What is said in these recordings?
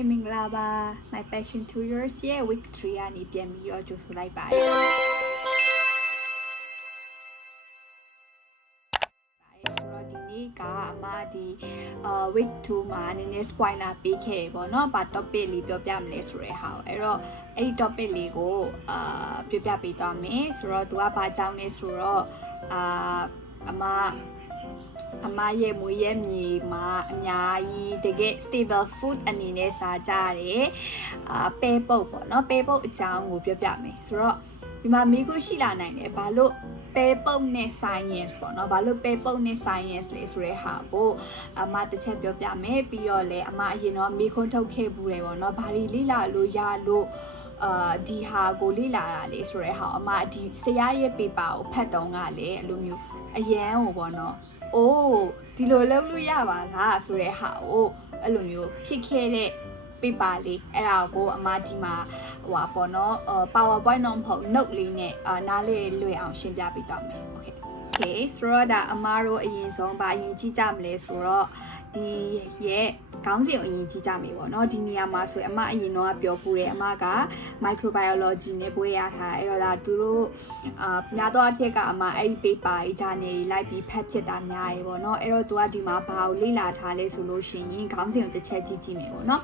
မေမင်္ဂလာပါ My Passion 2 years ရဲ့ week 3ကနေပြန်ပြီးတော့ကြိုဆိုလိုက်ပါတယ်ဒီနေ့ကအမဒီ week 2မှာနည်းနည်း spoiler ပေးခဲ့ပေါ့နော်ဘာ topic လေးပြောပြမလဲဆိုတဲ့ဟာအဲ့တော့အဲ့ဒီ topic လေးကိုပြောပြပေးသွားမယ်ဆိုတော့သူကဘာကြောင်းလဲဆိုတော့အမရဲ့မွေးရမြေမှာအများကြီးတကယ် stable food အနေနဲ့စားကြတယ်ပဲပုတ်ပေါ့နော်ပဲပုတ်အကြောင်းကိုပြောပြမယ်ဆိုတော့ဒီမှာမိခုရှိလာနိုင်တယ်ဘာလို့ပဲပုတ်နဲ့ science ပေါ့နော်ဘာလို့ပဲပုတ်နဲ့ science လဲဆိုတဲ့ဟာကိုအမတစ်ချက်ပြောပြမယ်ပြီးတော့လည်းအမအရင်တော့မိခွန်းထုတ်ခဲ့ဘူးတယ်ပေါ့နော်ဘာတွေလေ့လာလို့ရလို့ဒီဟာကိုလေ့လာတာလေဆိုတဲ့ဟာအမဒီဆရာရဲ့ paper ကိုဖတ်တော့ကလည်းအဲ့လိုမျိုးအရန်ဟိုပေါ့နော်အိုးဒီလိုလုပ်လို့ရပါလားဆိုတဲ့ဟာကိုအဲ့လိုမျိုးဖြစ်ခဲ့တဲ့ paper လေးအဲ့ဒါကိုအမဒီမှာဟိုပါပေါ့နော်PowerPoint တော့မဟုတ် note လေးနဲ့နားလေးလွယ်အောင်ရှင်းပြပေးတော့မယ် Okay ဆိုတော့ဒါအမတို့အရင်ဆုံးဗာအရင်ကြည့်ကြမလဲဆိုတော့ဒီရဲ့ခေါင်းစဉ်ကိုအရင်ကြည့်ကြမယ်ပေါ့နော်ဒီနေရာမှာဆိုရင်အမအရင်တော့ပြောပူတယ်အမက microbiology နဲ့ဘွေးရထားအဲ့တော့ဒါသူတို့များသောအားဖြင့်ကအမအဲ့ဒီ paper ကြီးဂျာနယ်ကြီးလိုက်ပြီးဖတ်ဖြစ်တာများတယ်ပေါ့နော်အဲ့တော့သူကဒီမှာဘာကိုလေ့လာထားလဲဆိုလို့ရှိရင်ခေါင်းစဉ်ကိုတစ်ချက်ကြည့်မယ်ပေါ့နော်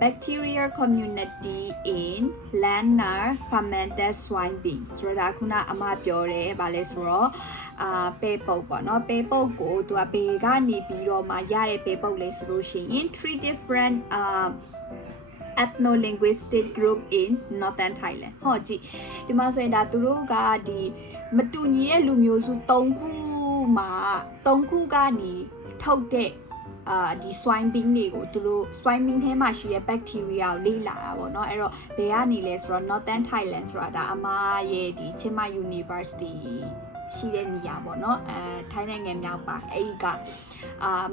bacterial community in Lanner fermented swine bean ဆိုတော့ဒါခုနအမပြောတယ်ဗာလဲဆိုတော့ပဲပုတ်ပေါ့နော်ပဲပုတ်ကိုသူကဘေကနေပြီးတော့မှရတဲ့ပဲပုတ်လဲဆိုလို့ရှိရင် three different ethno-linguistic group in northern Thailand ဟောကြည့်ဒီမှာဆိုရင်ဒါသူတို့ကဒီမတူညီတဲ့လူမျိုးစု3ခုမှာ3ခုကနေထုတ်တဲ့ဒီ swine bean တွေကိုသူတို့ swine bean ထဲမှာရှိတဲ့ bacteria ကိုလေ့လာတာပေါ့နော်အဲ့တော့ဘယ်ကနေလဲဆိုတော့ northern Thailand ဆိုတာဒါအမရဲ့ဒီချင်းမ University ရှိတဲ့နေရာပေါ့နော်ထိုင်းနိုင်ငံမြောက်ပိုင်းအဲ့ဒီက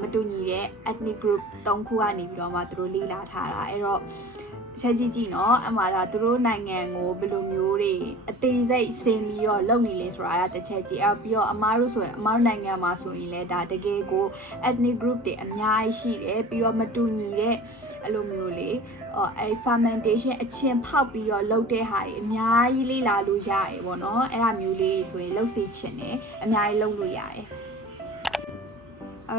မတူညီတဲ့ ethnic group 3ခုကနေပြီးတော့မှသူတို့လေ့လာထားတာအဲ့တော့ချက်ကြည့်နော်အမှဒါသူတို့နိုင်ငံကိုဘယ်လိုမျိုးတွေအသေးစိတ်ဆင်ပြီးတော့လုပ်နေလဲဆိုတာတစ်ချက်ကြည့်ပြီးတော့အမားတို့ဆိုရင်အမားတို့နိုင်ငံမှာဆိုရင်လည်းဒါတကယ်ကို ethnic group တွေအများကြီးရှိတယ်ပြီးတော့မတူညီတဲ့အဲ့လိုမျိုးလေအဲ့ fermentation အချင်းဖောက်ပြီးတော့လုပ်တဲ့ဟာတွေအများကြီးလေ့လာလို့ရတယ်ပေါ့နော်အဲ့ဒါမျိုးလေးဆိုရင်လုပ်စီချင်တယ်အများကြီးလုပ်လို့ရတယ်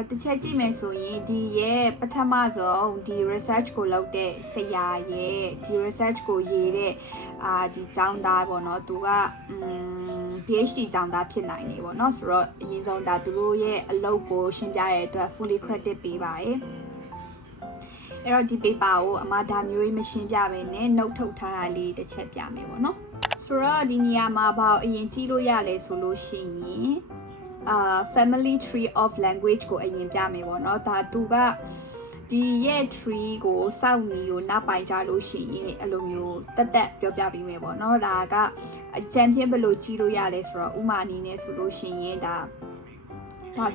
တစ်ချက်ကြည့်မယ်ဆိုရင်ဒီရဲ့ပထမဆုံးဒီ research ကိုလုပ်တဲ့ဆရာရဲ့ဒီ research ကိုရေးတဲ့ဒီကျောင်းသားပေါ့နော်သူကPhD ကျောင်းသားဖြစ်နိုင်နေပေါ့နော်ဆိုတော့အရင်ဆုံးဒါသူတို့ရဲ့အလုပ်ကိုရှင်းပြရတဲ့အတွက် fully credit ပေးပါတယ်အဲ့တော့ဒီ paper ကိုအမဒါမျိုးကြီးမရှင်းပြဘဲနဲ့ note ထုတ်ထားတာလေးတစ်ချက်ပြမယ်ပေါ့နော်ဆိုတော့ဒီနေရာမှာဘာအရင်ကြည့်လို့ရလဲဆိုလို့ရှိရင်family tree of language ကိုအရင်ပြမယ်ပေါ့နော်ဒါသူကဒီရဲ့ tree ကိုစောင့်နေကိုနောက်ပိုင်းကြလို့ရှိရင်အဲ့လိုမျိုးတက်ပြောပြပေးမယ်ပေါ့နော်ဒါကအကြံဖြင့်ဘယ်လိုကြည့်လို့ရလဲဆိုတော့ဥမာအနေနဲ့ဆိုလို့ရှိရင်ဒါ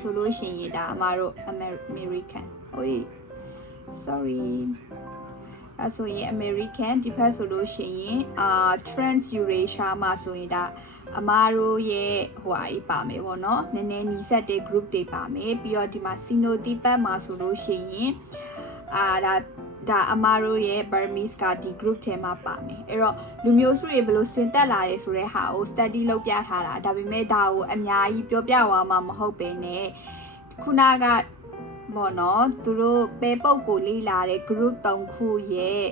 ဆိုလို့ရှိရင်ဒါအမတို့ American sorry ဒါဆိုရင် American ဒီဘက်ဆိုလို့ရှိရင်Trans-Eurasia မှာဆိုရင်ဒါအမားတို့ရဲ့ဟိုအားပါမယ်ပေါ့နော်နည်းနည်းနီးစပ်တဲ့ group တွေပါမယ်ပြီးတော့ဒီမှာ Sino-Tibetan မှာဆိုလို့ရှိရင်ဒါအမားတို့ရဲ့ Burmese ကဒီ group ထဲမှာပါမယ်အဲ့တော့လူမျိုးစုတွေဘယ်လိုဆင်သက်လာတယ်ဆိုတဲ့ဟာကို study လုပ်ပြထားတာဒါပေမဲ့ဒါကိုအများကြီးပြောပြသွားမှာမဟုတ်ပဲနဲ့ခုနကပေါ့နော်သူတို့ပဲပုတ်ကိုလေ့လာတဲ့ group 3ခုရဲ့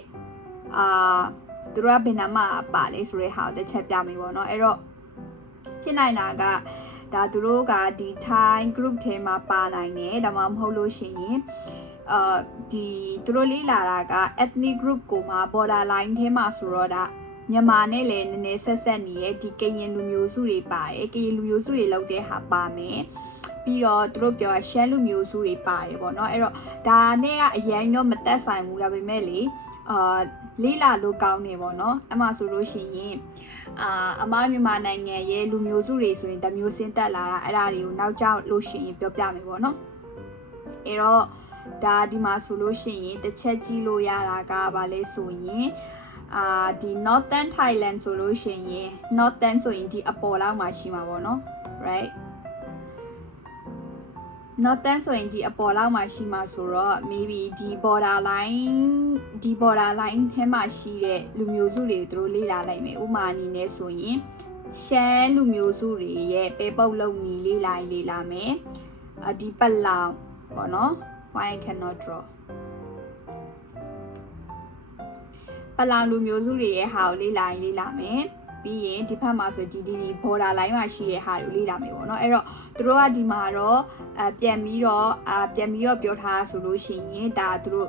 သူတို့ကဘယ်နှမှာပါလဲဆိုတဲ့ဟာကိုတစ်ချက်ပြမယ်ပေါ့နော်အဲ့တော့ဖြစ်နိုင်တာကဒါသူတို့ကဒီ Thai group ထဲမှာပါနိုင်တယ်ဒါမှမဟုတ်လို့ရှိရင်ဒီသူတို့လေးလာတာက ethnic group ကိုမှ border line ထဲမှာဆိုတော့ဒါမြန်မာနဲ့လည်းနည်းနည်းဆက်နေရဲ့ဒီကရင်လူမျိုးစုတွေပါတယ်ကရင်လူမျိုးစုတွေလောက်တဲ့ဟာပါမယ်ပြီးတော့သူတို့ပြောရှမ်းလူမျိုးစုတွေပါတယ်ပေါ့နော်အဲ့တော့ဒါနဲ့ကအရင်တော့မသက်ဆိုင်ဘူးဒါပေမဲ့လေလေးလာလို့ကောင်းနေပေါ့နော်အမှဆိုလို့ရှိရင်အမမြန်မာနိုင်ငံရဲ့လူမျိုးစုတွေဆိုရင်တမျိုးစင်းတက်လာတာအဲ့ဒါတွေကိုနောက်ကြောက်လို့ရှိရင်ပြောပြမယ်ပေါ့နော်အဲ့တော့ဒါဒီမှာဆိုလို့ရှိရင်တစ်ချက်ကြည့်လို့ရတာကဘာလဲဆိုရင်ဒီ Northern Thailand ဆိုလို့ရှိရင် Northern ဆိုရင်ဒီအပေါ်လောက်မှာရှိမှာပေါ့နော် right northern ဆိုရင်ဒီအပေါ်လောက်မှာရှိမှာဆိုတော့ maybe ဒီ border line ထဲမှာရှိတဲ့လူမျိုးစုတွေသူတို့လေ့လာလိုက်မယ်ဥမာအနေနဲ့ဆိုရင်ရှမ်းလူမျိုးစုတွေရဲ့ပဲပုတ်လုံနီလေ့လာမယ်ဒီပလောင်ပေါ့နော် why I cannot draw ပလောင်လူမျိုးစုတွေရဲ့ဟာကိုလေ့လာမယ်ပြီးရင်ဒီဘက်မှာဆိုဒီ border line မှာရှိတဲ့ဟာကိုလေ့လာမယ်ပေါ့နော်အဲ့တော့သူတို့ကဒီမှာတော့ပြန်ပြီးတော့ပြောထားဆိုလို့ရှိရင်ဒါသူတို့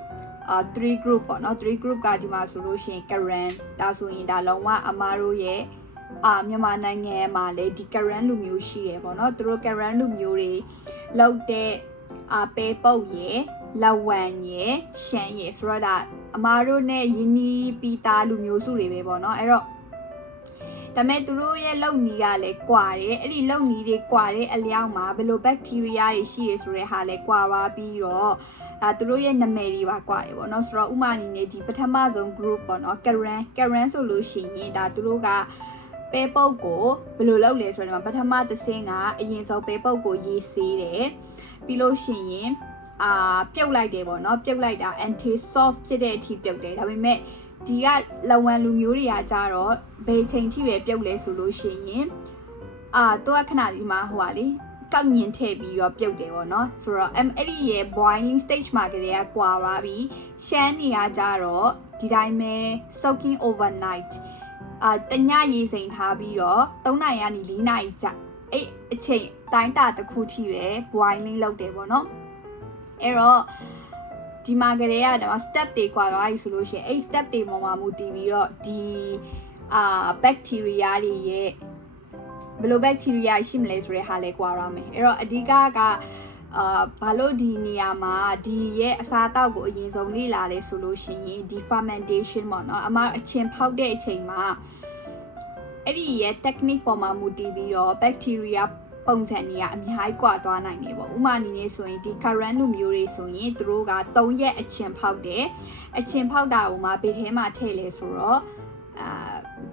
3 group ပေါ့နော်3 group ကဒီမှာဆိုလို့ရှိရင် Karen ဒါဆိုရင်ဒါလုံးဝအမားတို့ရဲ့မြန်မာနိုင်ငံမှာလေဒီ Karen လူမျိုးရှိတယ်ပေါ့နော်သူတို့ Karen လူမျိုးတွေလောက်တဲ့ပဲပုတ်ရယ်လဝံရယ်ရှမ်းရယ်ဆိုတော့ဒါအမားတို့နဲ့ယင်းနီးပီတာလူမျိုးစုတွေပဲပေါ့နော်အဲ့တော့ဒါမဲ့သူတို့ရဲ့လုံနီးကလည်းကွာတယ်အဲ့ဒီလုံနီးတွေကွာတဲ့အလျောက်မှာဘယ်လိုဘက်တီးရီးယားတွေရှိရဆိုတဲ့ဟာလည်းကွာသွားပြီးတော့သူတို့ရဲ့နာမည်တွေပါကွာတယ်ပေါ့နော်ဆိုတော့ဥမာအနေနဲ့ဒီပထမဆုံး group ပေါ့နော် Karen ဆိုလို့ရှိရင်ဒါသူတို့ကပဲပုတ်ကိုဘယ်လိုလုပ်လဲဆိုတော့ပထမတစ်ဆင့်ကအရင်ဆုံးပဲပုတ်ကိုရေးဆေးတယ်ပြီးလို့ရှိရင်ပြုတ်လိုက်တယ်ပေါ့နော်ပြုတ်လိုက်တာ anti soft ဖြစ်တဲ့အထိပြုတ်တယ်ဒါပေမဲ့ဒီကလဝံလူမျိုးတွေကကြတော့ဘယ်ချိန်ထိပဲပြုတ်လဲဆိုလို့ရှိရင်သူကခဏဒီမှာဟိုပါလေကောက်ညင်ထည့်ပြီးတော့ပြုတ်တယ်ပေါ့နော်ဆိုတော့အဲ့ဒီရဲ့ boiling stage မှာကလေးကကွာသွားပြီးရှမ်းနေရကြတော့ဒီတိုင်းပဲ soaking overnight တညရေစိမ်ထားပြီးတော့3နာရီကနေ4နာရီကြာအဲ့အချိန်တိုင်းတာတစ်ခုထိပဲ boiling လုပ်တယ်ပေါ့နော်အဲ့တော့ဒီမှာကလေးက step တွေကွာသွားပြီဆိုလို့ရှိရင်အဲ့ step တွေပေါ်မှာမူတည်ပြီးတော့ဒီbacteria တွေရဲ့ဘယ်လို bacteria ရှိမလဲဆိုတဲ့ဟာလဲကွာရမယ်အဲ့တော့အဓိကဘာလို့ဒီနေရာမှာဒီရဲ့အစားအသောက်ကိုအရင်ဆုံးလေ့လာလဲဆိုလို့ရှိရင်ဒီ fermentation ပေါ့နော်အမအချင်းဖောက်တဲ့အချိန်မှာအဲ့ဒီရဲ့ technique ပေါ်မှာမူတည်ပြီးတော့ bacteria ပုံစံတွေကအများကြီးကွာသွားနိုင်တယ်ပေါ့ဥမာအနေနဲ့ဆိုရင်ဒီ Karen လူမျိုးတွေဆိုရင်သူတို့က3ရက်အချင်းဖောက်တယ်အချင်းဖောက်တာကိုမှဘယ်ထဲမှာထည့်လဲဆိုတော့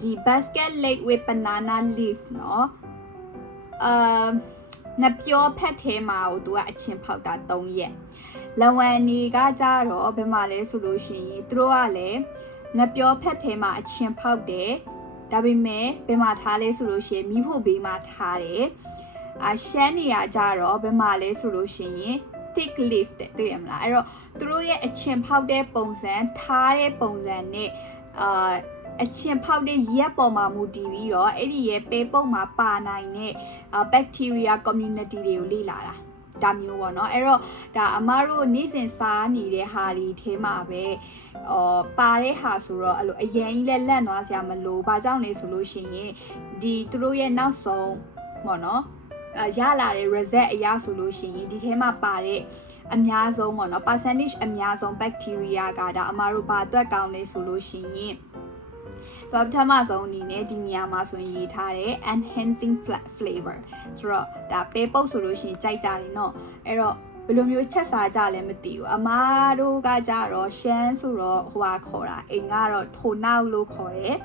ဒီ basket lake with banana leaf เนาะနပြောဖက်ထဲမှာကိုသူကအချင်းဖောက်တာ3ရက်လဝံနေကကြတော့ဘယ်မှာလဲဆိုလို့ရှိရင်သူတို့ကလည်းနပြောဖက်ထဲမှာအချင်းဖောက်တယ်ဒါပေမဲ့ဘယ်မှာထားလဲဆိုလို့ရှိရင်မိဖို့ဘေးမှာထားတယ်ရှမ်းနေရကြတော့ဘယ်မှာလဲဆိုလို့ရှိရင် thick leaf တဲ့တွေ့ရမလားအဲ့တော့သူတို့ရဲ့အချင်းဖောက်တဲ့ပုံစံထားတဲ့ပုံစံနဲ့အချင်းဖောက်တဲ့ရက်ပေါ်မှာမူတည်ပြီးတော့အဲ့ဒီရဲ့ပဲပုတ်မှာပါနိုင်တဲ့ bacteria community တွေကိုလေ့လာတာဒါမျိုးပေါ့နော်အဲ့တော့ဒါအမတို့နေ့စဉ်စားနေတဲ့ဟာတွေထဲမှာပဲပါတဲ့ဟာဆိုတော့အဲ့လိုအရင်ကြီးလက်လန့်သွားစရာမလိုဘာကြောင့်လဲဆိုလို့ရှိရင်ဒီသူတို့ရဲ့နောက်ဆုံးပေါ့နော်ရလာတဲ့ result အရာဆိုလို့ရှိရင်ဒီထဲမှာပါတဲ့အများဆုံးပေါ့နော် percentage အများဆုံး bacteria ကဒါအမတို့ဘာအတွက်ကောင်းလဲဆိုလို့ရှိရင်ပထမဆုံးအနေနဲ့ဒီနေရာမှာဆိုရင်ရေးထားတယ် enhancing flavor ဆိုတော့ဒါပဲပုတ်ဆိုလို့ရှိရင်ကြိုက်ကြတယ်เนาะအဲ့တော့ဘယ်လိုမျိုးချက်စားကြလဲမသိဘူးအမားတို့ကကြတော့ရှမ်းဆိုတော့ဟိုဟာခေါ်တာအိမ်ကတော့ထိုနောက်လို့ခေါ်တယ်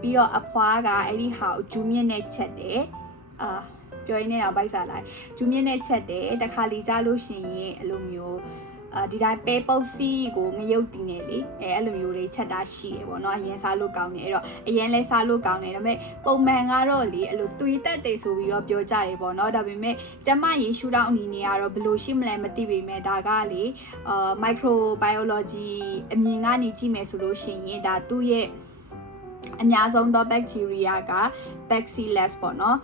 ပြီးတော့အဖွားကအဲ့ဒီဟာကိုဂျူးမြင့်နဲ့ချက်တယ်ပြောရင်းနဲ့တော့ဗိုက်စားလိုက်ဂျူးမြင့်နဲ့ချက်တယ်တခါလီကြလို့ရှိရင်အဲ့လိုမျိုးဒီတိုင်းပဲပုတ်စီကိုငရုတ်တီနေလေအဲ့လိုမျိုးလေးချက်တာရှိတယ်ပေါ့နော်အရင်စားလို့ကောင်းတယ်အဲ့တော့အရင်လဲစားလို့ကောင်းတယ်ဒါပေမဲ့ပုံမှန်ကတော့လေအဲ့လိုသွေးတက်တယ်ဆိုပြီးတော့ပြောကြတယ်ပေါ့နော်ဒါပေမဲ့ကျမရေရှူတောင်းအနေနဲ့ကတော့ဘယ်လိုရှိမလဲမသိပေမဲ့ဒါကလေmicrobiology အမြင်ကနေကြည့်မယ်ဆိုလို့ရှိရင်ဒါသူ့ရဲ့အများဆုံးသော bacteria က bacillus ပေါ့နော်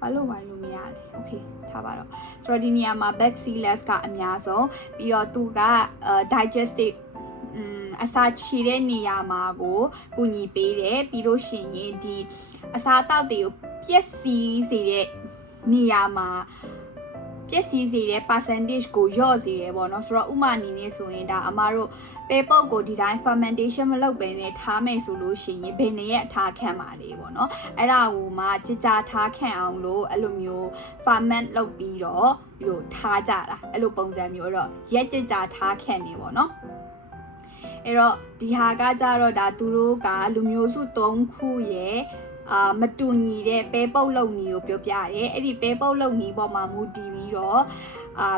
ဘာလို့ဝိုင်းလို့မရလဲโอเคထားပါတော့ဆိုတော့ဒီနေရာမှာ bacillus ကအများဆုံးပြီးတော့သူကdigestive အစာချီတဲ့နေရာမှာကိုကူညီပေးတယ်ပြီးလို့ရှိရင်ဒီအစာအသောက်တွေကိုပျက်စီးစေတဲ့နေရာမှာပျက်စီးစေတဲ့ percentage ကိုလျော့စေတယ်ပေါ့နော်ဆိုတော့ဥမာအနေနဲ့ဆိုရင်ဒါအမတို့ပဲပုတ်ကိုဒီတိုင်း fermentation မလုပ်ဘဲနဲ့ထားမယ်ဆိုလို့ရှိရင်ဘယ်နှစ်ရက်ထားခန့်ပါလေပေါ့နော်အဲ့ဒါကိုမှကြာထားခန့်အောင်လို့အဲ့လိုမျိုး ferment လုပ်ပြီးတော့ဒီလိုထားကြတာအဲ့လိုပုံစံမျိုးတော့ရက်ကြာထားခန့်နေပေါ့နော်အဲ့တော့ဒီဟာကကြတော့ဒါသူတို့ကလူမျိုးစု3ခုရဲ့ မတူညီတဲ့ပဲပုတ်လုံနီကိုပြောပြတယ်အဲ့ဒီပဲပုတ်လုံနီပေါ်မှာမူတည်ပြီးတော့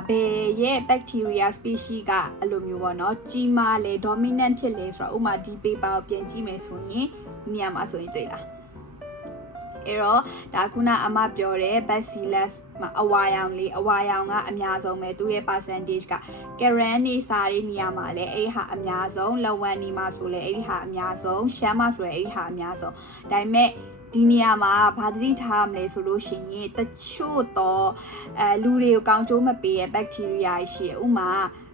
ဘယ်ရဲ့ bacteria species ကအဲ့လိုမျိုးပေါ့နော်ကြီးမားလေ dominant ဖြစ်လေဆိုတော့ဥမာဒီ paper ကိုပြန်ကြည့်မယ်ဆိုရင်နေရာမှာဆိုရင်တွေ့လားအဲ့တော့ဒါခုနအမပြောတဲ့ bacillus အဝါရောင်လေးအဝါရောင်ကအများဆုံးပဲသူရဲ့ percentage က Karen နေစာရေးနေရာမှာလည်းအဲ့ဒီဟာအများဆုံးလဝန်နေမှာဆိုလည်းအဲ့ဒီဟာအများဆုံးရှမ်းမှာဆိုလည်းအဲ့ဒီဟာအများဆုံးဒါပေမဲ့ဒီနေရာမှာဘာသတိထားမလဲဆိုလို့ရှိရင်တချို့တော့လူတွေကိုကောင်းကျိုးမပေးရဲ့ bacteria ရှိတယ်ဥမာ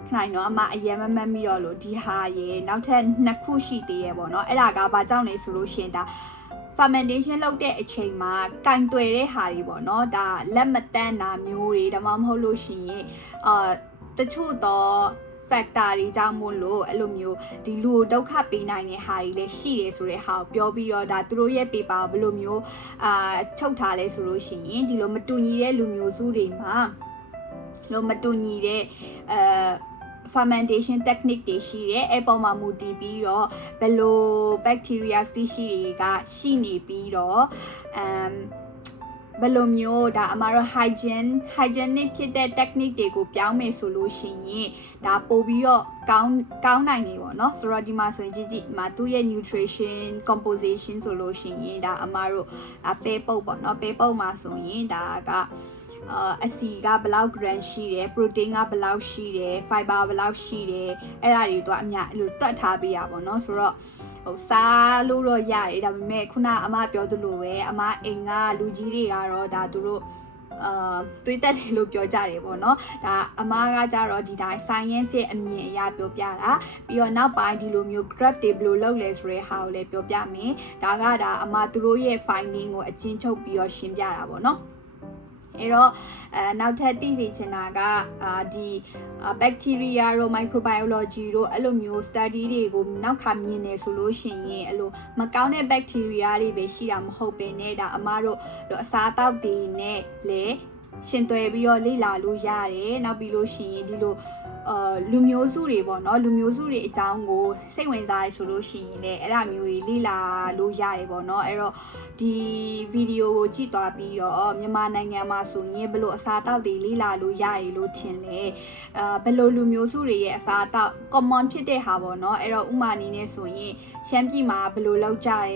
ခဏနော်အမအရင်မမှတ်မိတော့လို့ဒီဟာရေနောက်ထပ်2ခုရှိသေးရဲ့ပေါ့နော်အဲ့ဒါကဘာကြောင့်လဲဆိုလို့ရှိရင်ဒါfermentation လုပ်တဲ့အချိန်မှာကင်တွယ်တဲ့ဟာတွေပေါ့နော်ဒါလက်မတန့်တာမျိုးတွေဒါမှမဟုတ်လို့ရှိရင်တချို့တော့ factor တွေကြောင့်မို့လို့အဲ့လိုမျိုးဒီလူကိုဒုက္ခပေးနိုင်တဲ့ဟာတွေလည်းရှိတယ်ဆိုတဲ့ဟာကိုပြောပြီးတော့ဒါသူတို့ရဲ့ paper ဘယ်လိုမျိုးချုပ်ထားလဲဆိုလို့ရှိရင်ဒီလိုမတူညီတဲ့လူမျိုးစုတွေမှာလိုမတူညီတဲ့fermentation technique တွေရှိတယ်အဲ့ပေါ်မှာမူတည်ပြီးတော့ဘယ်လို bacteria species တွေကရှိနေပြီးတော့ဘယ်လိုမျိုးဒါအမတို့ hygienic ဖြစ်တဲ့ technique တွေကိုပြောင်းမယ်ဆိုလို့ရှိရင်ဒါပို့ပြီးတော့ကောင်းနိုင်နေပေါ့နော်ဆိုတော့ဒီမှာဆိုရင်ကြည့်မှာသူ့ရဲ့ nutrition composition ဆိုလို့ရှိရင်ဒါအမတို့ပဲပုတ်ပေါ့နော်ပဲပုတ်မှာဆိုရင်ဒါကအစီကဘယ်လောက် gram ရှိတယ် protein ကဘယ်လောက်ရှိတယ် fiber ဘယ်လောက်ရှိတယ်အဲ့ဒါတွေတော့အများလို့တွက်ထားပေးရပါတော့เนาะဆိုတော့စားလို့တော့ရတယ်ဒါပေမဲ့ခုနအမပြောသလိုပဲအမအိမ်ကလူကြီးတွေကတော့ဒါသူတို့တွေးတက်တယ်လို့ပြောကြတယ်ပေါ့နော်ဒါအမကကြတော့ဒီတိုင်း science ရဲ့အမြင်အရပြောပြတာပြီးတော့နောက်ပိုင်းဒီလိုမျိုး graph တွေဘယ်လိုလုပ်လဲဆိုတဲ့ဟာကိုလည်းပြောပြမယ်ဒါကဒါအမသူတို့ရဲ့ finding ကိုအကျဉ်းချုပ်ပြီးတော့ရှင်းပြတာပေါ့နော်အဲ့တော့နောက်ထပ်သိစေချင်တာကဒီ bacteria တို့ microbiology တို့အဲ့လိုမျိုး study တွေကိုနောက်ခါမြင်နေဆိုလို့ရှိရင်အဲ့လိုမကောင်းတဲ့ bacteria တွေပဲရှိတာမဟုတ်ပဲနဲ့ဒါအမတို့အစားအသောက်တွေနဲ့လည်းရှင်သွယ်ပြီးတော့လေ့လာလို့ရတယ်နောက်ပြီးလို့ရှိရင်ဒီလိုလူမျိုးစုတွေပေါ့နော်လူမျိုးစုတွေအကြောင်းကိုစိတ်ဝင်စားရဆိုလို့ရှိရင်လည်းအဲ့ဒါမျိုးတွေလေ့လာလို့ရတယ်ပေါ့နော်အဲ့တော့ဒီဗီဒီယိုကိုကြည့်သွားပြီးတော့မြန်မာနိုင်ငံမှာဆိုရင်ဘယ်လိုအစားအသောက်တွေလေ့လာလို့ရတယ်လို့ထင်လဲဘယ်လိုလူမျိုးစုတွေရဲ့အစားအသောက် common ဖြစ်တဲ့ဟာပေါ့နော်အဲ့တော့ဥမာအနေနဲ့ဆိုရင်ရှမ်းပြည်မှာဘယ်လိုလုပ်ကြရဲ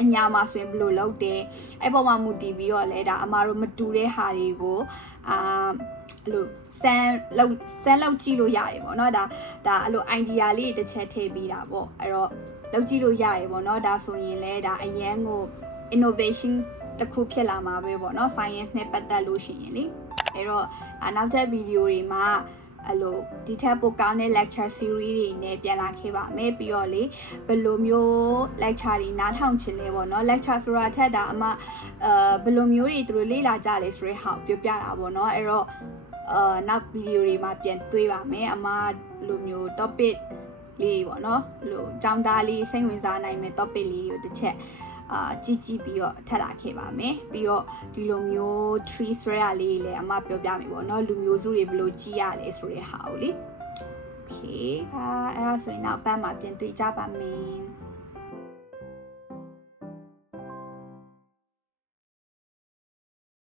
အညာမှာဆိုရင်ဘယ်လိုလုပ်တယ်အဲ့ပေါ်မှာမူတည်ပြီးတော့လဲဒါအမားတို့မတူတဲ့ဟာတွေကိုအဲ့လိုစမ်းလောက်ကြည့်လို့ရတယ်ပေါ့နော်ဒါအဲ့လို idea လေးတစ်ချက်ထည့်ပြီးတာပေါ့အဲ့တော့လောက်ကြည့်လို့ရတယ်ပေါ့နော်ဒါဆိုရင်လဲဒါအရန်ကို innovation တစ်ခုဖြစ်လာမှာပဲပေါ့နော် science နဲ့ပတ်သက်လို့ရှိရင်လေအဲ့တော့နောက်ထပ်ဗီဒီယိုတွေမှာအဲ့လိုဒီထက်ပိုကောင်းတဲ့ lecture series တွေနဲ့ပြန်လာခဲ့ပါမယ်ပြီးတော့လေဘယ်လိုမျိုး lecture တွေနားထောင်ချင်လဲပေါ့နော် lecture ဆိုတာထက်ဒါအမဘယ်လိုမျိုးတွေသူတို့လေ့လာကြလဲဆိုတဲ့ဟာကိုပြောပြတာပေါ့နော်အဲ့တော့နောက်ဗီဒီယိုတွေမှာပြန်တွေ့ပါမယ်အမလိုမျိုး topic လေးပေါ့နော်လိုចောင်းသားလေးစိတ်ဝင်စားနိုင်မဲ့ topic လေးကိုတစ်ချက်ကြည့်ပြီးတော့ထပ်လာခဲ့ပါမယ်ပြီးတော့ဒီလိုမျိုး tree ဆွဲရလေးလည်းအမပြောပြမယ်ပေါ့နော်လူမျိုးစုတွေဘယ်လိုကြည့်ရလဲဆိုတဲ့ဟာကိုလေ okay အဲ့ဒါဆိုရင်နောက်ပတ်မှာပြန်တွေ့ကြပါမယ်